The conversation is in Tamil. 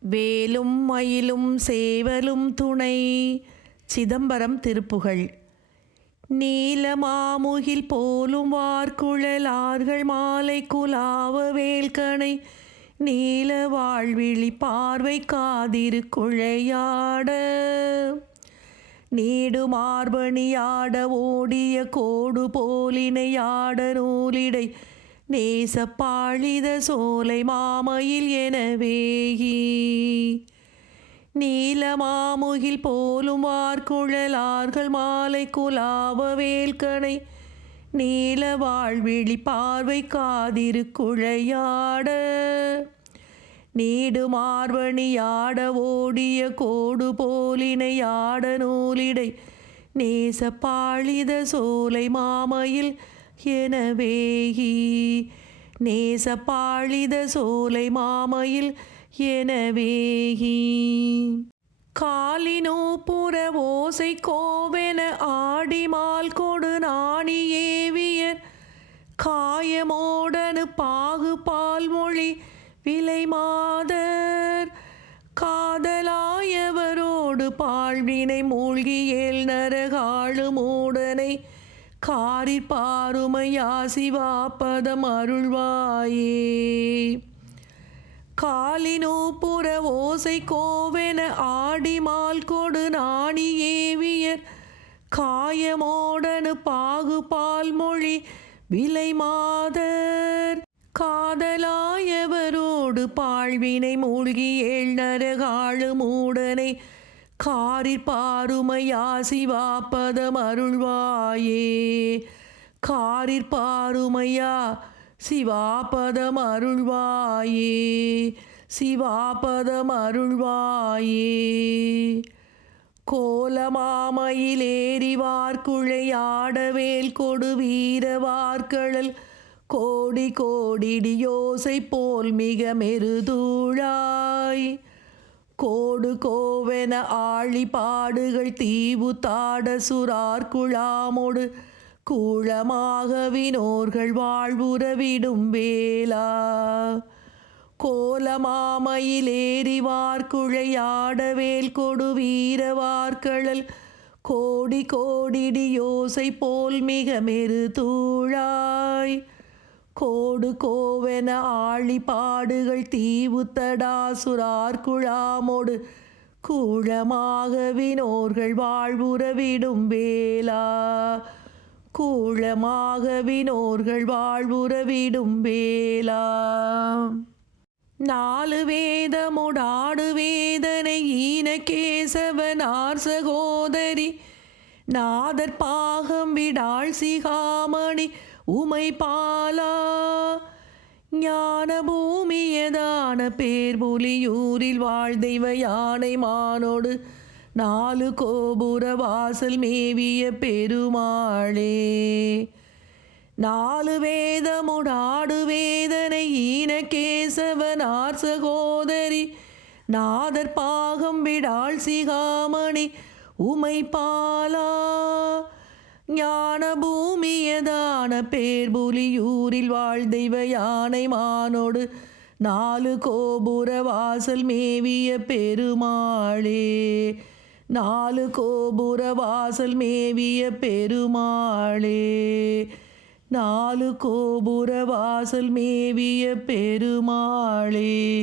வேலும் மயிலும் சேவலும் துணை. சிதம்பரம் திருப்புகழ். நீலமாமுகில் போலும் வார்குழலார்கள் மாலை குலாவ வேல்கணை. நீல வாழ்விழி பார்வை காதிரு குழையாட. நீடு மார்பணியாட ஓடிய கோடு போலினையாட நூலிடை. நேச பாழித சோலை மாமையில் எனவேகி. நீலமாமுகில் போலும் வார்குழலார்கள் மாலை குலாவ வேல்கணை நீல வாழ்விழி பார்வை காதிரு குழையாட. நீடு மார்பணியாட ஓடிய கோடு போலினையாட நூலிடை. நேச பாழித சோலை மாமையில் எனவேகி நேச பாழித சோலை மாமையில் எனவேகி காலினோ புற ஓசை கோவென ஆடிமால் கொடு நாணி ஏவியர். காயமோடனு பாகு பால்மொழி விலை மாதர் காதலாயவரோடு பாழ்வினை மூழ்கியேல் ஏல் நரகாழு மூடனை காரிற் பாருமையா சிவாப்பதம் அருள்வாயே. காலினோ புற ஓசை கோவென ஆடிமால் கொடு நாணி ஏவியர். காயமோடனு பாகு பால் மொழி விலை மாதர். காதலாயவரோடு பாழ்வினை மூழ்கி ஏழ்நரகாழு மூடனை காரிற் பாருமையா சிவாப்பதம் அருள்வாயே காரிற் பாருமையா சிவாபதம் அருள்வாயே சிவாபதம் அருள்வாயே கோலமாமையிலேறி வார்குழையாடவேல் கொடு வீரவார்கழல் கோடி கோடிடி யோசை போல் மிக மெருதூழாய். கோடு கோவென ஆழி பாடுகள் தீவு தாட சுரார் குழாமொடு கூழமாக வினோர்கள் வாழ்வுறவிடும் வேலா கோலமாமையிலேறி வார்குழையாடவேல் கொடு வீரவார்கழல் கோடி கோடிடி யோசை போல் மிக மெரு தூழாய் கோடு கோவென ஆழி பாடுகள் தீவுத்தடா சுரார் குழாமோடு கூழமாக வினோர்கள் வாழ்வுறவிடும் வேலா கூழமாக வினோர்கள் வாழ்வுறவிடும் வேலா நாலு வேதமுடாடு வேதனை ஈன கேசவனார் சகோதரி நாதர் பாகம் விடாள் சிகாமணி உமை பாலா ஞான பூமியதான பேர் புலியூரில் வாழ்தெய்வ யானை மானோடு நாலு கோபுர வாசல் மேவிய பெருமாளே. நாலு வேதமுடாடு வேதனை ஈன கேசவனார் சகோதரி நாதர் பாகம் விடாள் சிகாமணி உமை பாலா. ஞான பூமியதான பேர் புலியூரில் வாழ்தெய்வ யானை மானோடு நாலு கோபுர வாசல் மேவிய பெருமாளே. நாலு கோபுர வாசல் மேவிய பெருமாளே. நாலு கோபுர வாசல் மேவிய பெருமாளே.